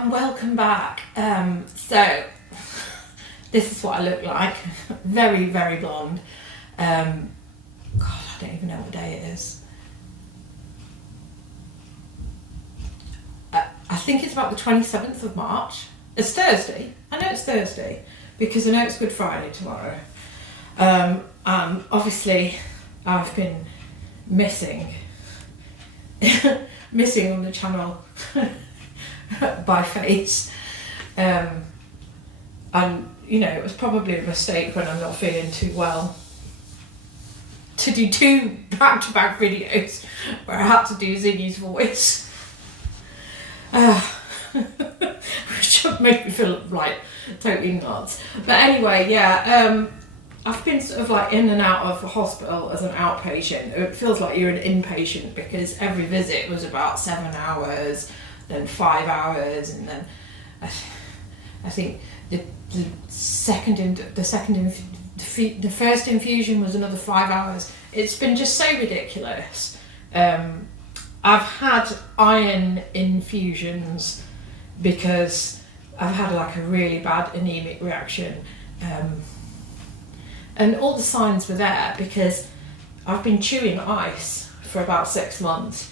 and welcome back. So this is what I look like. Very, very blonde. God, I don't even know what day it is. I think it's about the 27th of March. It's Thursday. I know it's Thursday because I know it's Good Friday tomorrow. And obviously I've been missing on the channel by face. And you know, it was probably a mistake when I'm not feeling too well to do 2 back-to-back videos where I had to do Ziggy's voice. Which made me feel like totally nuts. But anyway, yeah, I've been sort of like in and out of the hospital as an outpatient. It feels like you're an inpatient because every visit was about 7 hours, then 5 hours, and then I think the first infusion was another 5 hours. It's been just so ridiculous. I've had iron infusions because I've had like a really bad anemic reaction, and all the signs were there because I've been chewing ice for about 6 months,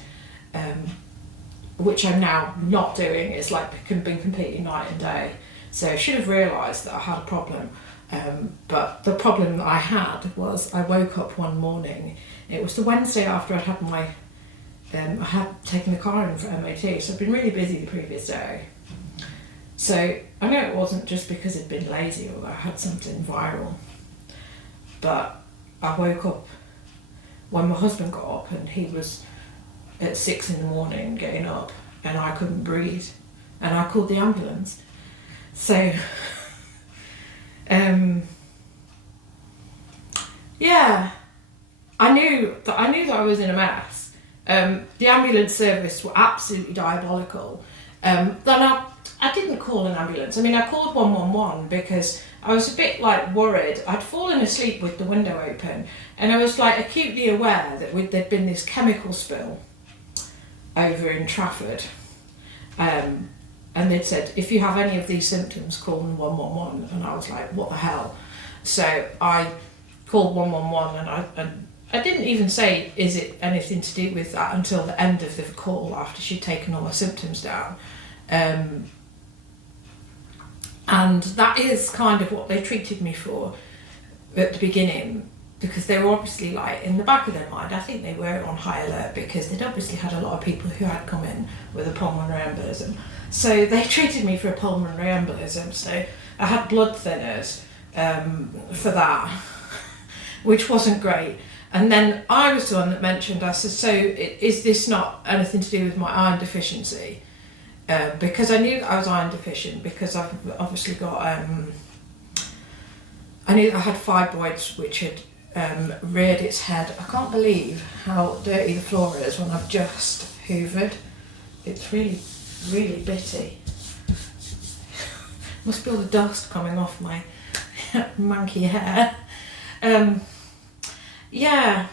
which I'm now not doing. It's like been completely night and day. So I should have realised that I had a problem. But the problem that I had was I woke up one morning. It was the Wednesday after I'd had my I had taken the car in for MOT, so I'd been really busy the previous day. So I know it wasn't just because I'd been lazy or that I had something viral, but I woke up when my husband got up and he was at 6 in the morning getting up and I couldn't breathe and I called the ambulance. So yeah, I knew that I was in a mess. The ambulance service were absolutely diabolical. Then I didn't call an ambulance. I mean, I called 111 because I was a bit like worried. I'd fallen asleep with the window open and I was like acutely aware that there'd been this chemical spill over in Trafford. And they'd said, if you have any of these symptoms, call 111. And I was like, what the hell? So I called 111 and I didn't even say, is it anything to do with that, until the end of the call after she'd taken all my symptoms down. And that is kind of what they treated me for at the beginning, because they were obviously like in the back of their mind, I think they were on high alert because they'd obviously had a lot of people who had come in with a pulmonary embolism. So they treated me for a pulmonary embolism. So I had blood thinners for that, which wasn't great. And then I was the one that mentioned, I said, so is this not anything to do with my iron deficiency? Because I knew that I was iron deficient because I've obviously got, I knew that I had fibroids which had reared its head. I can't believe how dirty the floor is when I've just hoovered. It's really, really bitty. Must be all the dust coming off my manky hair. Yeah,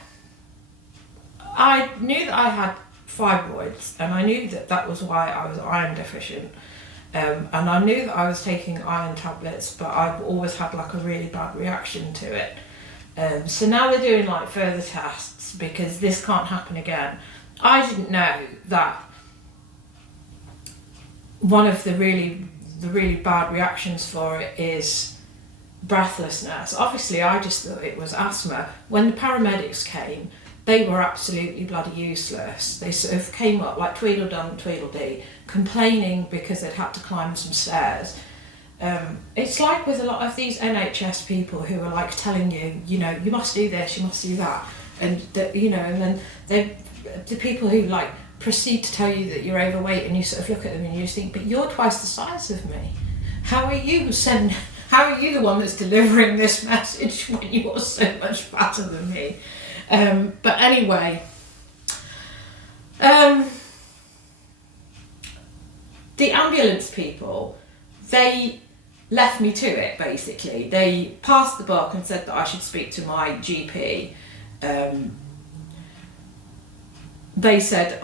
I knew that I had fibroids and I knew that that was why I was iron deficient, and I knew that I was taking iron tablets, but I've always had like a really bad reaction to it. So now they're doing like further tests because this can't happen again. I didn't know that one of the really bad reactions for it is breathlessness. Obviously I just thought it was asthma. When the paramedics came, they were absolutely bloody useless. They sort of came up like Tweedledum Tweedledee, complaining because they'd had to climb some stairs. It's like with a lot of these NHS people who are like telling you, you know, you must do this, you must do that, and you know, and then the people who like proceed to tell you that you're overweight, and you sort of look at them and you just think, but you're twice the size of me. How are you the one that's delivering this message when you're so much fatter than me? But anyway, the ambulance people, they left me to it basically. They passed the buck and said that I should speak to my GP. They said,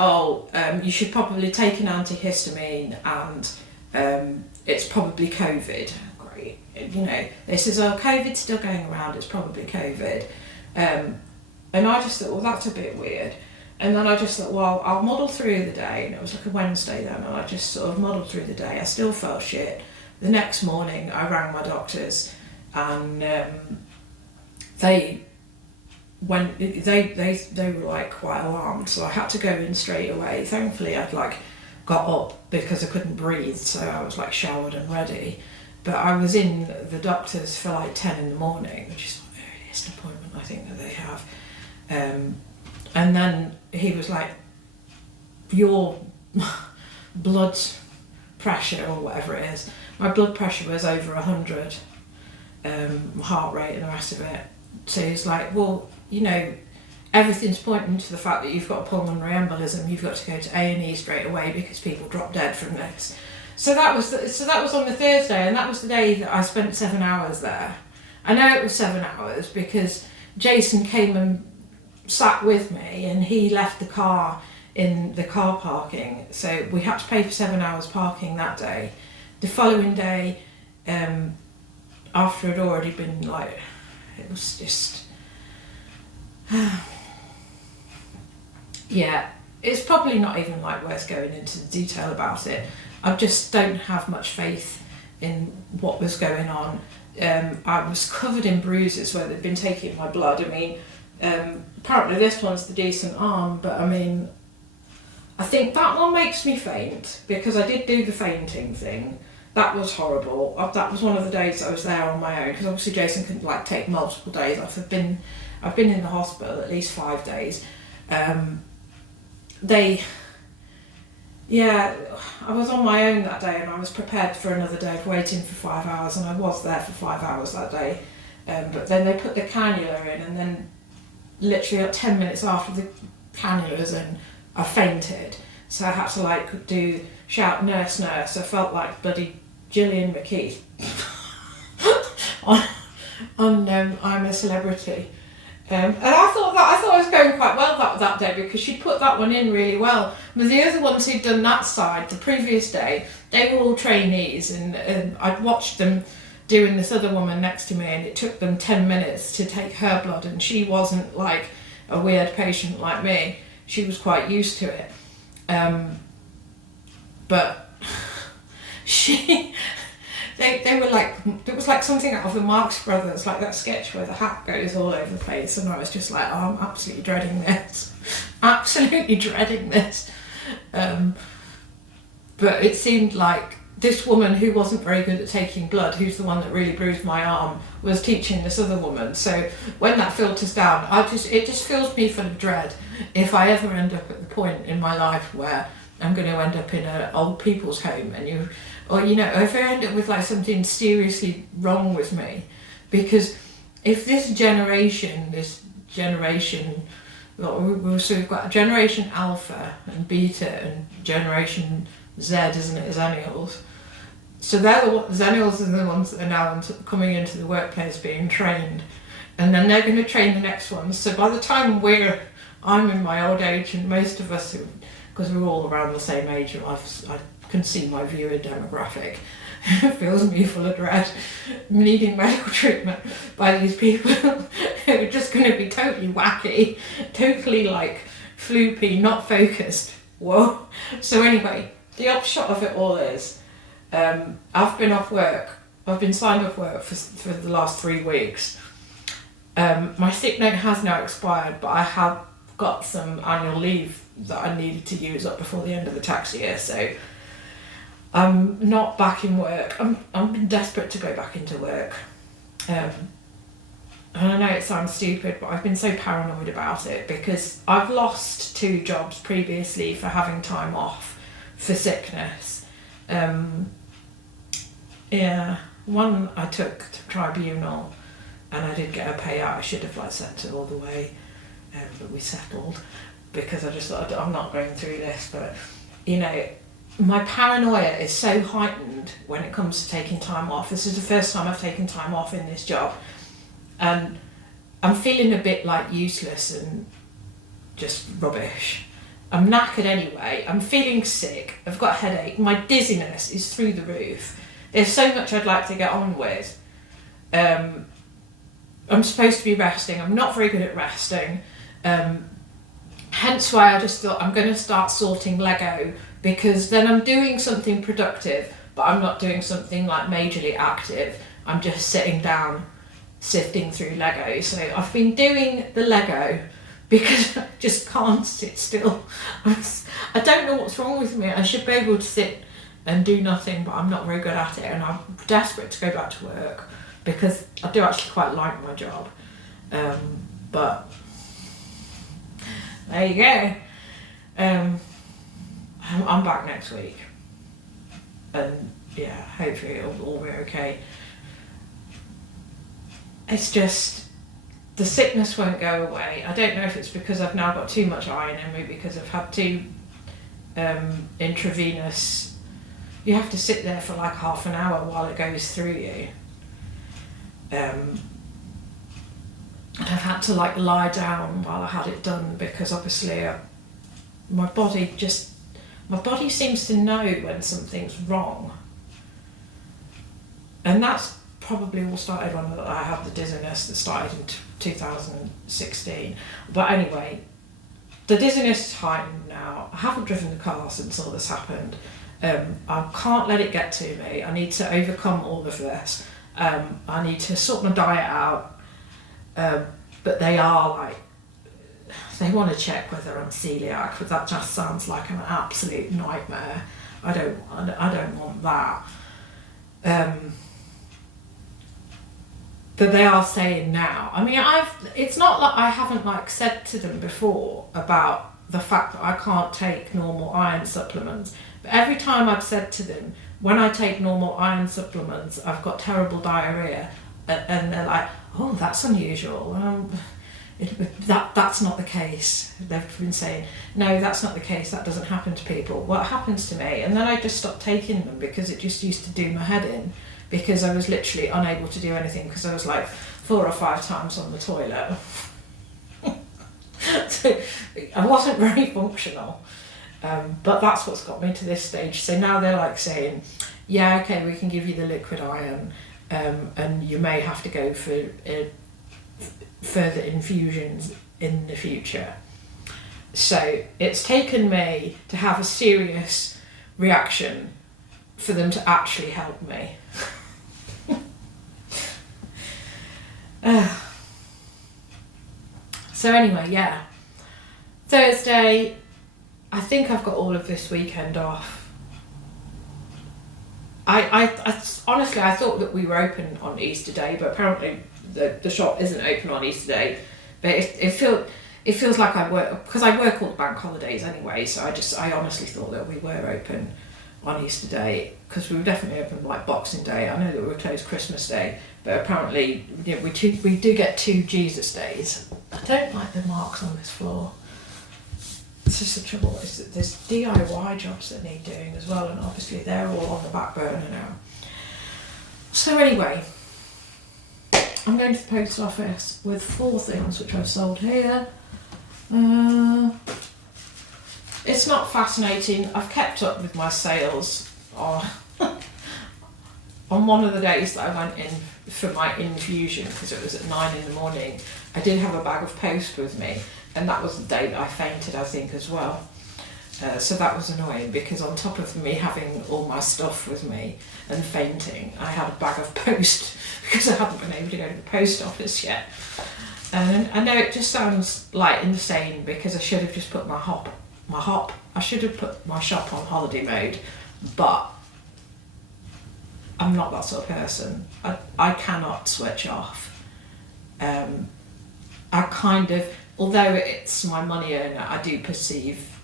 you should probably take an antihistamine and it's probably COVID. Great. You know, they says, oh, COVID's still going around, it's probably COVID. And I just thought, well, that's a bit weird. And then I just thought, well, I'll muddle through the day. And it was like a Wednesday then, and I just sort of muddled through the day. I still felt shit. The next morning, I rang my doctors, and they were like quite alarmed. So I had to go in straight away. Thankfully, I'd like got up because I couldn't breathe, so I was like showered and ready. But I was in the doctor's for like 10 in the morning, which is the earliest appointment I think that they have. And then he was like, your blood pressure or whatever it is, my blood pressure was over 100, heart rate and the rest of it. So he's like, well, you know, everything's pointing to the fact that you've got a pulmonary embolism, you've got to go to A&E straight away because people drop dead from this. So that was on the Thursday, and that was the day that I spent 7 hours there. I know it was 7 hours because Jason came and sat with me, and he left the car in the car parking, so we had to pay for 7 hours parking that day. The following day, after it had already been like, it was just yeah, it's probably not even like worth going into the detail about it. I just don't have much faith in what was going on. I was covered in bruises where they'd been taking my blood. I mean, apparently this one's the decent arm, but I mean, I think that one makes me faint because I did do the fainting thing. That was horrible. That was one of the days I was there on my own because obviously Jason couldn't like take multiple days off. I've been in the hospital at least 5 days. I was on my own that day, and I was prepared for another day of waiting for 5 hours, and I was there for 5 hours that day. But then they put the cannula in, and then literally like 10 minutes after the cannula's in, I fainted. So I had to like shout nurse, nurse. I felt like bloody Gillian McKee on I'm a Celebrity. And I thought I was going quite well that day because she'd put that one in really well. But the other ones who'd done that side the previous day, they were all trainees, and I'd watched them doing this other woman next to me, and it took them 10 minutes to take her blood, and she wasn't like a weird patient like me. She was quite used to it. But they were like, it was like something out of the Marx Brothers, like that sketch where the hat goes all over the place, and I was just like, oh, I'm absolutely dreading this. Absolutely dreading this. But it seemed like this woman who wasn't very good at taking blood, who's the one that really bruised my arm, was teaching this other woman. So when that filters down, it just fills me full of dread if I ever end up at the point in my life where I'm going to end up in an old people's home, and if I end up with like something seriously wrong with me, because if this generation, so we've got Generation Alpha and Beta and Generation Z, isn't it, Zennials. So Zennials are the ones that are now coming into the workplace being trained, and then they're going to train the next ones. So by the time I'm in my old age, and most of us, because we're all around the same age, I can see my viewer demographic. It fills me full of dread, needing medical treatment by these people who are just going to be totally wacky, totally like floopy, not focused. Whoa. So anyway, the upshot of it all is, I've been off work. I've been signed off work for the last 3 weeks. My sick note has now expired, but I have got some annual leave that I needed to use up before the end of the tax year, so I'm not back in work. I'm desperate to go back into work. And I know it sounds stupid, but I've been so paranoid about it because I've lost 2 jobs previously for having time off for sickness. One I took to tribunal, and I did get a payout. I should have sent it all the way, but we settled because I just thought, I'm not going through this. But my paranoia is so heightened when it comes to taking time off. This is the first time I've taken time off in this job, and I'm feeling a bit like useless and just rubbish. I'm knackered anyway. I'm feeling sick. I've got a headache. My dizziness is through the roof. There's so much I'd like to get on with. I'm supposed to be resting. I'm not very good at resting. Hence why I just thought I'm going to start sorting Lego, because then I'm doing something productive, but I'm not doing something like majorly active. I'm just sitting down, sifting through Lego. So I've been doing the Lego because I just can't sit still. I don't know what's wrong with me. I should be able to sit and do nothing, but I'm not very good at it, and I'm desperate to go back to work because I do actually quite like my job. But there you go. I'm back next week, and yeah, hopefully it'll all be okay. It's just, the sickness won't go away. I don't know if it's because I've now got too much iron in me, because I've had 2 intravenous. You have to sit there for like half an hour while it goes through you. And I've had to like lie down while I had it done, because obviously my body seems to know when something's wrong. And that's probably all started when I had the dizziness that started in 2016. But anyway, the dizziness is heightened now. I haven't driven the car since all this happened. I can't let it get to me. I need to overcome all of this. I need to sort my diet out. But they are like, they want to check whether I'm celiac, but that just sounds like an absolute nightmare. I don't want that. But they are saying now. I mean, it's not like I haven't like said to them before about the fact that I can't take normal iron supplements. But every time I've said to them, when I take normal iron supplements, I've got terrible diarrhea, and they're like, "Oh, that's unusual." That's not the case. They've been saying, "No, that's not the case. That doesn't happen to people." Well, it happens to me, and then I just stopped taking them because it just used to do my head in. Because I was literally unable to do anything, because I was like 4 or 5 times on the toilet. So I wasn't very functional. But that's what's got me to this stage. So now they're like saying, yeah, okay, we can give you the liquid iron, and you may have to go for further infusions in the future. So it's taken me to have a serious reaction for them to actually help me. So anyway, yeah, Thursday, I think I've got all of this weekend off. I honestly, I thought that we were open on Easter Day, but apparently the shop isn't open on Easter Day. But it feels like I work, because I work all the bank holidays anyway, so I honestly thought that we were open on Easter Day, because we were definitely open like Boxing Day. I know that we were closed Christmas Day, but apparently, you know, we do get 2 Jesus days. I don't like the marks on this floor. It's just the trouble is that there's DIY jobs that need doing as well, and obviously they're all on the back burner now. So anyway, I'm going to the post office with 4 things which I've sold here. It's not fascinating. I've kept up with my sales on one of the days that I went in for my infusion, because it was at 9 in the morning. I did have a bag of post with me, and that was the day that I fainted, I think, as well. So that was annoying, because on top of me having all my stuff with me and fainting, I had a bag of post because I hadn't been able to go to the post office yet. And I know it just sounds like insane, because I should have just put I should have put my shop on holiday mode, but I'm not that sort of person. I cannot switch off. I kind of, although it's my money earner, I do perceive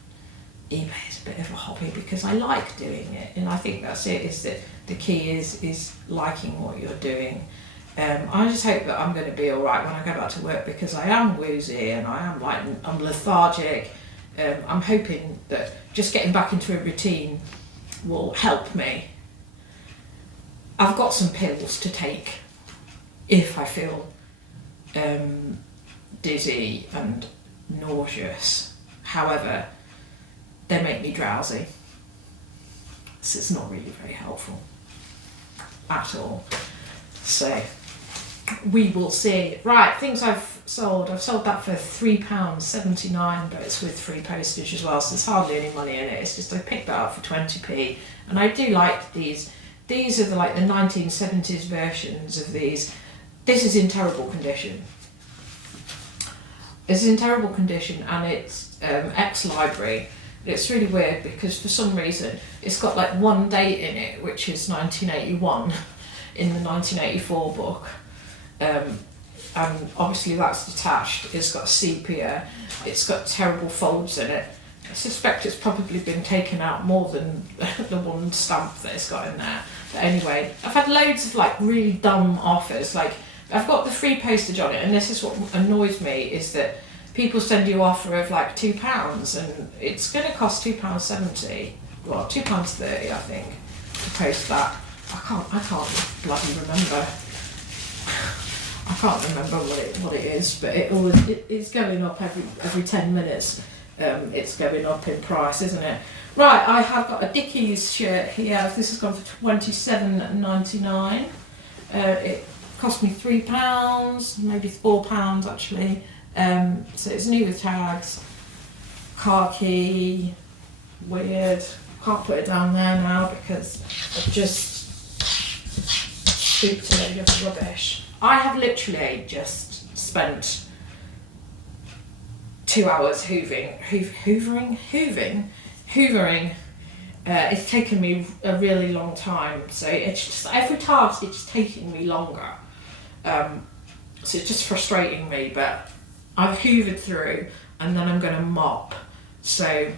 eBay as a bit of a hobby, because I like doing it, and I think that's it, is that the key is liking what you're doing. I just hope that I'm going to be alright when I go back to work, because I am woozy and I'm lethargic. I'm hoping that just getting back into a routine will help me. I've got some pills to take if I feel dizzy and nauseous. However, they make me drowsy. So it's not really very helpful at all. So we will see. Right, things I've sold that for £3.79, but it's with free postage as well, so there's hardly any money in it. It's just I picked that up for 20p, and I do like these. These are the 1970s versions of these. This is in terrible condition. It's in terrible condition, and it's ex-library. It's really weird because for some reason it's got one date in it, which is 1981 in the 1984 book. And obviously that's detached. It's got sepia. It's got terrible folds in it. I suspect it's probably been taken out more than the one stamp that it's got in there. But anyway, I've had loads of really dumb offers. I've got the free postage on it, and this is what annoys me, is that people send you an offer of £2, and it's going to cost £2.70, well £2.30 I think, to post that. I can't bloody remember. I can't remember what it is, but it's going up every 10 minutes. It's going up in price, isn't it? Right, I have got a Dicky's shirt here. This has gone for £27.99. It cost me £3, maybe £4 actually. So it's new with tags, khaki, weird. Can't put it down there now because I've just scooped a load of rubbish. I have literally just spent 2 hours hoovering. It's taken me a really long time, so it's just every task it's just taking me longer. So it's just frustrating me, but I've hoovered through and then I'm going to mop. So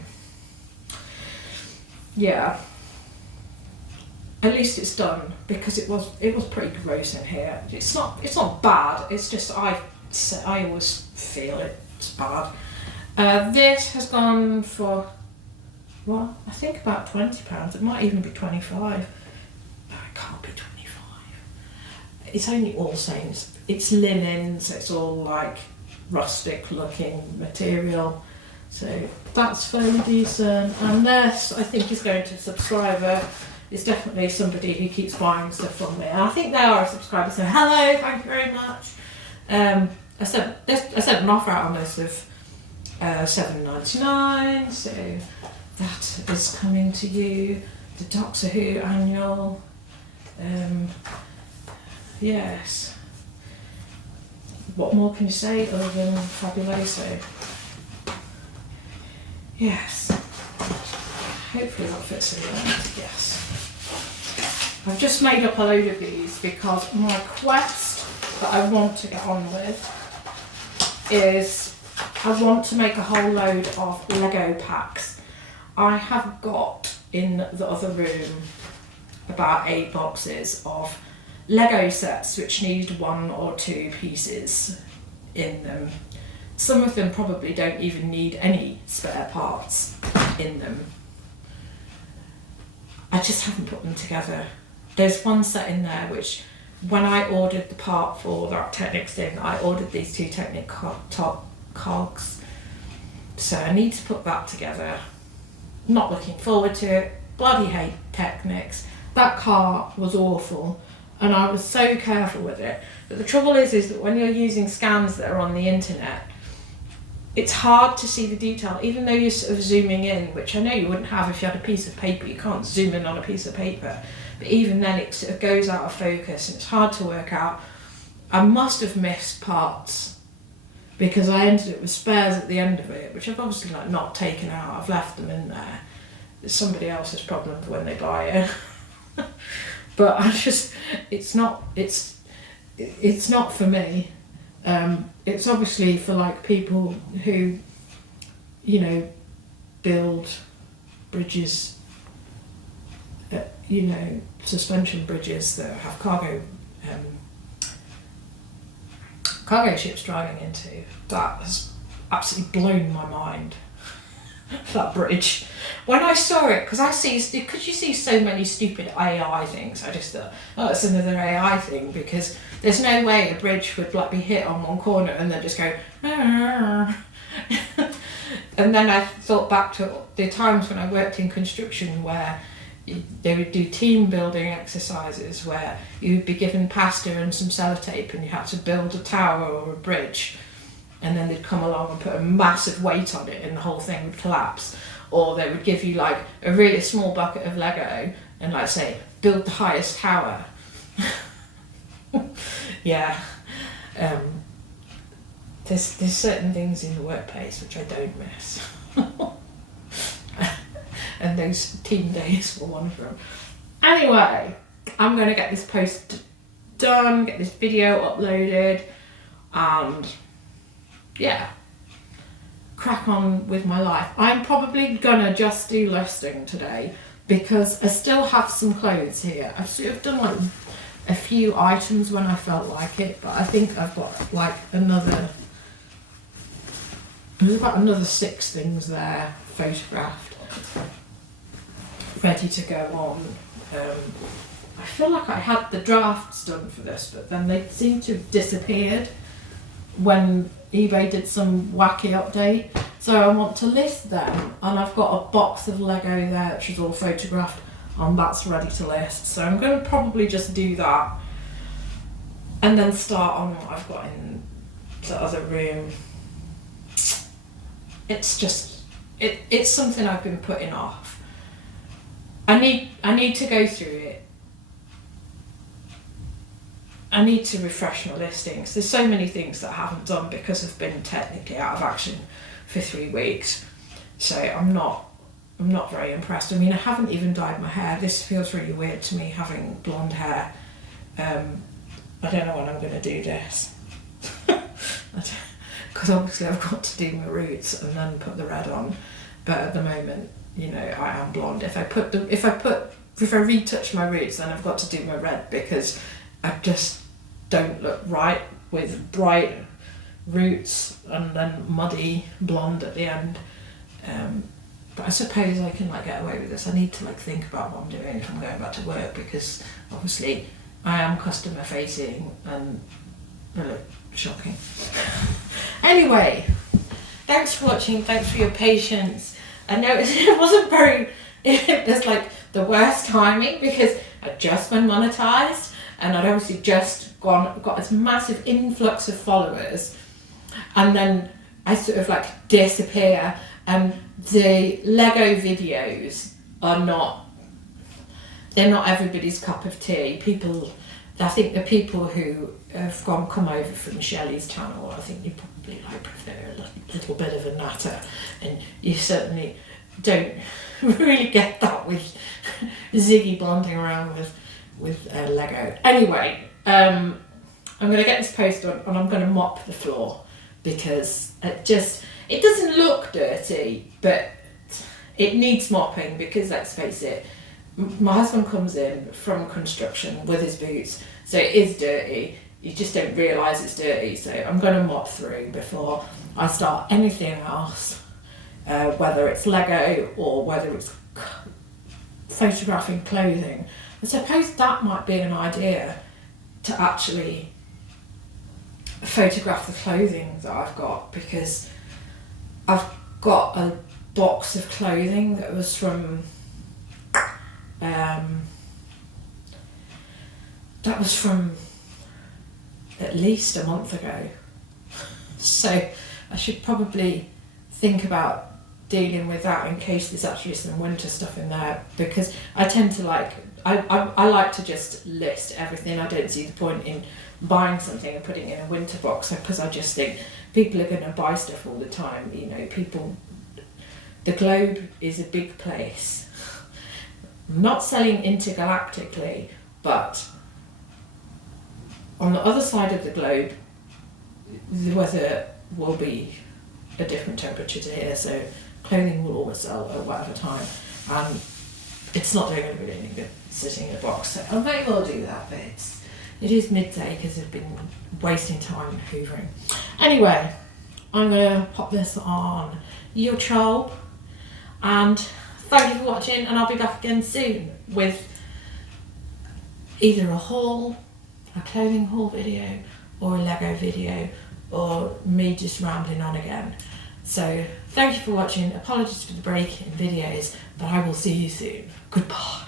yeah, at least it's done, because it was pretty gross in here. It's not bad. It's just I always feel it's bad. This has gone for, well, I think about £20. It might even be 25. No, it can't be 25. It's only All Saints. It's linen, so it's all rustic looking material. So that's fairly decent. And this, I think, is going to a subscriber. It's definitely somebody who keeps buying stuff from me. And I think they are a subscriber, so hello, thank you very much. I sent an offer out on this of £7.99, so that is coming to you. The Doctor Who annual. Yes. What more can you say other than fabuloso? Yes. Hopefully that fits in there. Yes. I've just made up a load of these because my quest that I want to get on with is I want to make a whole load of Lego packs. I have got in the other room about 8 boxes of Lego sets which need 1 or 2 pieces in them. Some of them probably don't even need any spare parts in them. I just haven't put them together. There's one set in there which, when I ordered the part for that Technics thing, I ordered these 2 Technic cogs. So I need to put that together. Not looking forward to it. Bloody hate Technics. That car was awful, and I was so careful with it. But the trouble is that when you're using scans that are on the internet, it's hard to see the detail, even though you're sort of zooming in, which I know you wouldn't have if you had a piece of paper. You can't zoom in on a piece of paper. But even then it sort of goes out of focus and it's hard to work out. I must have missed parts because I ended up with spares at the end of it, which I've obviously not taken out. I've left them in there. It's somebody else's problem when they buy it. But it's not for me. It's obviously for people who, build bridges, suspension bridges that have cargo ships driving into. That has absolutely blown my mind. That bridge. When I saw it, because you see so many stupid AI things, I just thought, oh, it's another AI thing, because there's no way the bridge would be hit on one corner and then just go, And then I thought back to the times when I worked in construction where they would do team building exercises where you would be given pasta and some sellotape and you had to build a tower or a bridge, and then they'd come along and put a massive weight on it and the whole thing would collapse. Or they would give you like a really small bucket of Lego and like say, build the highest tower. Yeah. There's certain things in the workplace which I don't miss. And those team days were one of them. Anyway, I'm going to get this post done, get this video uploaded, and yeah, crack on with my life. I'm probably gonna just do listing today because I still have some clothes here. I've sort of done like a few items when I felt like it, but I think I've got like there's about another 6 things there photographed, ready to go on. I feel like I had the drafts done for this, but then they seem to have disappeared when eBay did some wacky update. So I want to list them, and I've got a box of Lego there which is all photographed and that's ready to list. So I'm going to probably just do that and then start on what I've got in the other room. It's just, it's something I've been putting off. I need to go through it. I need to refresh my listings. There's so many things that I haven't done because I've been technically out of action for 3 weeks. So I'm not very impressed. I mean, I haven't even dyed my hair. This feels really weird to me, having blonde hair. I don't know when I'm going to do this. Because obviously I've got to do my roots and then put the red on. But at the moment, you know, I am blonde. If I retouch my roots, then I've got to do my red because I just don't look right with bright roots and then muddy blonde at the end. But I suppose I can like get away with this. I need to like think about what I'm doing if I'm going back to work, because obviously I am customer facing and I look shocking. Anyway, thanks for watching, thanks for your patience. I know it wasn't very, it was like the worst timing because I'd just been monetized and I'd obviously just got this massive influx of followers, and then I sort of like disappear, and the Lego videos are they're not everybody's cup of tea. I think the people who have come over from Shelley's channel, I think you probably like prefer a little bit of a natter, and you certainly don't really get that with Ziggy blonding around with Lego. Anyway, I'm going to get this post on and I'm going to mop the floor because it doesn't look dirty, but it needs mopping because, let's face it, my husband comes in from construction with his boots, so it is dirty. You just don't realise it's dirty, so I'm going to mop through before I start anything else, whether it's Lego or whether it's photographing clothing. I suppose that might be an idea, to actually photograph the clothing that I've got, because I've got a box of clothing that was from at least a month ago. So I should probably think about dealing with that in case there's actually some winter stuff in there, because I tend to like, I like to just list everything. I don't see the point in buying something and putting it in a winter box, because I just think people are going to buy stuff all the time. You know, the globe is a big place. I'm not selling intergalactically, but on the other side of the globe, the weather will be a different temperature to here, so clothing will always sell at whatever time, and it's not going to be any good sitting in a box, so I may well do that, but it is midday because I've been wasting time hoovering. Anyway, I'm going to pop this on YouTube, and thank you for watching, and I'll be back again soon with either a haul, a clothing haul video, or a Lego video, or me just rambling on again. So thank you for watching. Apologies for the break in videos, but I will see you soon. Goodbye.